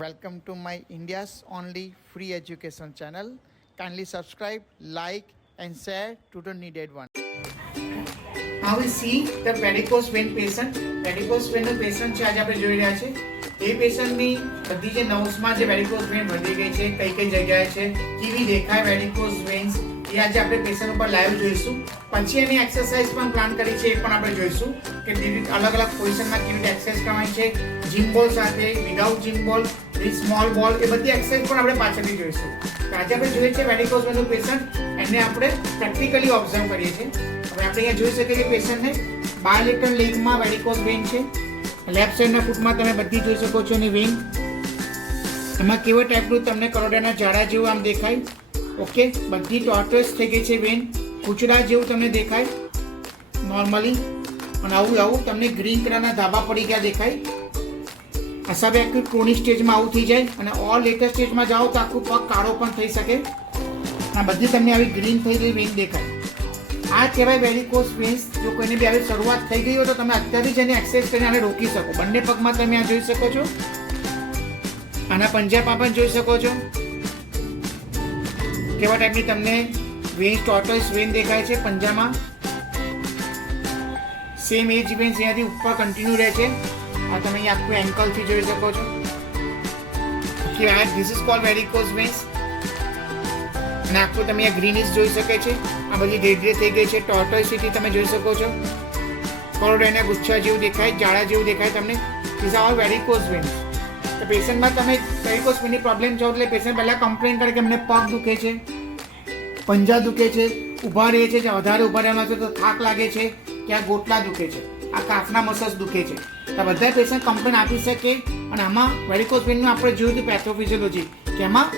Welcome to my India's only free education channel. Kindly subscribe, like and share to the needed one. Now we see the varicose vein patient. Varicose vein no patient છે આજે આપણે જોઈ રહ્યા છે. એ પેશન્ટની બધી જે નર્વ્સમાં જે varicose vein વધી ગઈ છે, કઈ જગ્યાએ છે, કેવી દેખાય varicose veins, એ આજે આપણે પેશન્ટ ઉપર લાઈવ જોઈશું. પછી એની એક્સરસાઇઝ પણ પ્લાન કરી છે, એ પણ આપણે જોઈશું કે અલગ અલગ પોઝિશનમાં કેવી રીતે એક્સરસાઇઝ કરવાની છે, જીમ બોલ સાથે, વિધાઉટ જીમ બોલ, વિથ સ્મોલ બોલ, એ બધી એક્સરસાઇઝ પણ આપણે પાછળથી જોઈશું. તો આજે આપણે જોઈએ છે varicose vein નો પેશન્ટ, એને આપણે પ્રેક્ટિકલી ઓબ્ઝર્વ કરીએ છીએ. હવે આપણે અહીંયા જોઈ શકીએ કે પેશન્ટને બાયલેટરલ લેગમાં varicose vein છે. લેફ્ટ સાઈડના ફૂટમાં તમે બધી જોઈ શકો છો એની વેન. એમાં કેવો ટાઈપનું તમને કરોડિયાના જાડા જેવું આમ દેખાય. ઓકે, બધી ટોર્ટોઇસ થઈ ગઈ છે વેન, કૂચડા જેવું તમને દેખાય નોર્મલી. અને આવું તમને ગ્રીન કલરના ધાબા પડી ગયા દેખાય. અસાબે આખું ક્રોનિક સ્ટેજમાં આવું થઈ જાય અને ઓર લેટર સ્ટેજમાં જાઓ તો આખું પગ કાળો પણ થઈ શકે. આ બધી તમને આવી ગ્રીન થઈ ગઈ વેન દેખાય. આ કહેવાય વેરિકોસ વેન્સ. જો કોઈને બી આવી શરૂઆત થઈ ગઈ હોય તો તમે અત્યારથી જ એને એક્સરસાઇઝ કરીને આને રોકી શકો. બંને પગમાં તમે આ જોઈ શકો છો, આના પંજામાં પણ જોઈ શકો છો કેવા ટાઈપની તમને વેન્સ, ટોર્ટોઇસ વેન દેખાય છે પંજામાં. સેમ એજ વેન્સ અહીંયાથી ઉપર કન્ટિન્યુ રહે છે. આ તમે અહીંયા આખું એન્કલથી જોઈ શકો છો કે આ this is called varicose vans. અને આખું તમે અહીંયા ગ્રીનિશ જોઈ શકે છે. આ બધી રેડ થઈ ગઈ છે. ટોર્ટોઇસિટી તમે જોઈ શકો છો. કરોડિયાના ગુચ્છા જેવું દેખાય, જાડા જેવું દેખાય તમને. This are varicose veins. તો પેશન્ટમાં તમે વેરિકોસ વેનની પ્રોબ્લેમ છો એટલે પેશન્ટ પહેલાં કમ્પ્લેન કરે કે મને પગ દુખે છે, પંજા દુખે છે, ઊભા રહે છે, વધારે ઊભા રહેવાનું છે તો થાક લાગે છે, કે આ ગોટલા દુખે છે, આ કાફના મસલ્સ દુખે છે. તો બધા પેશન્ટ કમ્પ્લેન આપી શકે. અને આમાં વેરિકોસ વેનનું આપણે જોયું હતું પેથોફિઝિયોલોજી કે એમાં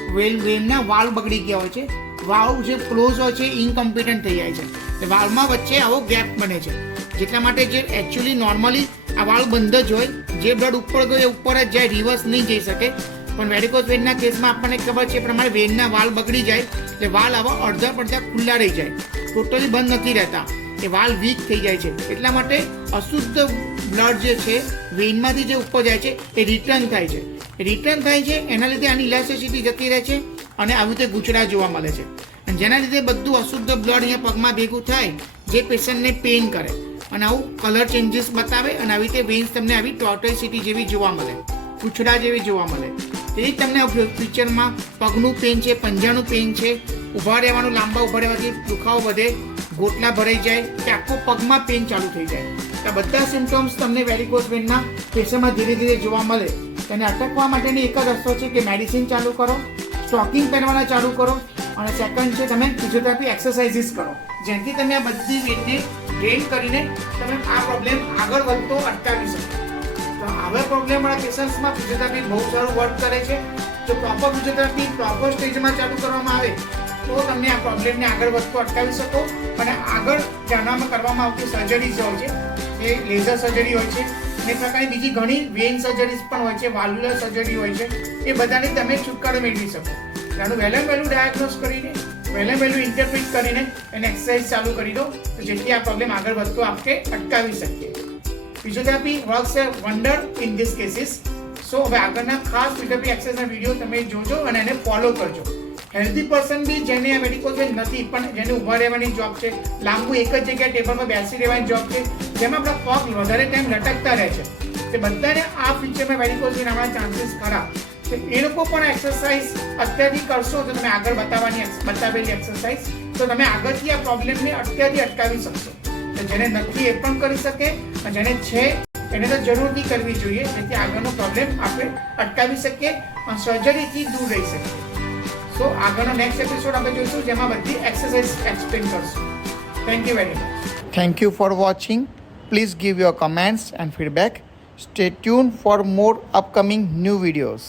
વેનના વાલ્વ બગડી ગયા હોય છે. વાલ્વ જે ક્લોઝ હોય છે ઇનકમ્પિટન્ટ થઈ જાય છે. તો વાલ્વમાં વચ્ચે આવો ગેપ બને છે. જેટલા માટે જે એકચ્યુઅલી નોર્મલી આ વાલ્વ બંધ જ હોય, જે બ્લડ ઉપર ગયો એ ઉપર જ જાય, રિવર્સ નહીં જઈ શકે. પણ વેરિકોસ વેનના કેસમાં આપણને ખબર છે એ પ્રમાણે વેનના વાલ્વ બગડી જાય એટલે વાલ્વ આવા અડધા પડધા ખુલ્લા રહી જાય, ટોટલી બંધ નથી રહેતા. એ વાલ્વ વીક થઈ જાય છે. એટલા માટે અશુદ્ધ બ્લડ જે છે વેનમાંથી જે ઉપર જાય છે એ રિટર્ન થાય છે. એના લીધે આની ઇલાસ્ટિસિટી જતી રહે છે અને આવી રીતે ગૂંચડા જોવા મળે છે. અને જેના લીધે બધું અશુદ્ધ બ્લડ અહીંયા પગમાં ભેગું થાય, જે પેશન્ટને પેઇન કરે અને આવું કલર ચેન્જીસ બતાવે. અને આવી રીતે વેન્સ તમને આવી ટોર્ટોઇસિટી જેવી જોવા મળે, ગૂંચડા જેવી જોવા મળે. એ તમને પિક્ચરમાં પગનું પેઇન છે, પંજાનું પેઇન છે, ઊભા રહેવાનું, લાંબા ઊભા રહેવાથી દુખાવો વધે, ગોટલા ભરાઈ જાય કે આખો પગમાં પેઇન ચાલુ થઈ જાય. આ બધા સિમ્ટમ્સ તમને વેરિકોસ વેનના પેશન્ટમાં ધીરે ધીરે જોવા મળે. તેને અટકવા માટેની એક જ રસ્તો છે કે મેડિસિન ચાલુ કરો, સ્ટોકિંગ પહેરવાના ચાલુ કરો, અને સેકન્ડ છે તમે ફિઝિયોથેરાપી એક્સરસાઇઝીસ કરો, જેનાથી તમે આ બધી વેનને ટ્રેન કરીને તમે આ પ્રોબ્લેમ આગળ વધતો અટકાવી શકો. તો આવા પ્રોબ્લેમવાળા પેશન્ટ્સમાં ફિઝિયોથેરાપી બહુ સારું વર્ક કરે છે. જો પ્રોપર ફિઝિયોથેરાપી પ્રોપર સ્ટેજમાં ચાલુ કરવામાં આવે તો તમને આ પ્રોબ્લેમને આગળ વધતો અટકાવી શકો. અને આગળ જાણવામાં કરવામાં આવતી સર્જરીઝ હોય છે, જે લેઝર સર્જરી હોય છે, અને પ્રકારની બીજી ઘણી વેન સર્જરીઝ પણ હોય છે, વાલ્વ્યુલર સર્જરી હોય છે, એ બધાની તમે છુટકારો મેળવી શકો. આનું વહેલું ડાયગ્નોઝ કરીને, વહેલું ઇન્ટરપ્રિટ કરીને એને એક્સરસાઇઝ ચાલુ કરી દો, તો જેથી આ પ્રોબ્લેમ આગળ વધતો આપણે અટકાવી શકીએ. Physiotherapy works a wonder in this cases. So હવે આગળના ખાસ ફિઝિયોથેરાપી એક્સરસાઇઝના વિડીયો તમે જોજો અને એને ફોલો કરજો. હેલ્ધી પર્સન બી જેને વેરિકોસ વેન નથી પણ જેને ઊભા રહેવાની જોબ છે, લાંબુ એક જ જગ્યાએ ટેબલ પર બેસી રહેવાની જોબ છે, જેમાં આપણા પગ વધારે ટાઈમ લટકતા રહે છે, તે બધાને આ ફીચરમાં વેરિકોસ વેન આવવાના ચાન્સીસ ખરા. તો એ લોકો પણ એક્સરસાઇઝ અત્યારથી કરશો તો તમે આગળ બતાવેલી એક્સરસાઇઝ, તો તમે આગળથી આ પ્રોબ્લેમને અત્યારથી અટકાવી શકશો. તો જેને નથી એ પણ કરી શકે, અને જેને છે એને તો જરૂરથી કરવી જોઈએ, જેથી આગળનો પ્રોબ્લેમ આપણે અટકાવી શકીએ અને સર્જરીથી દૂર રહી શકીએ. સો આગળનો નેક્સ્ટ એપિસોડ આપણે જોઈશું, જેમાં બધી એક્સરસાઇઝ એક્સપ્લેન કરશું. Thank you very much. Thank you for watching. Please give your comments and feedback. Stay tuned for more upcoming new videos.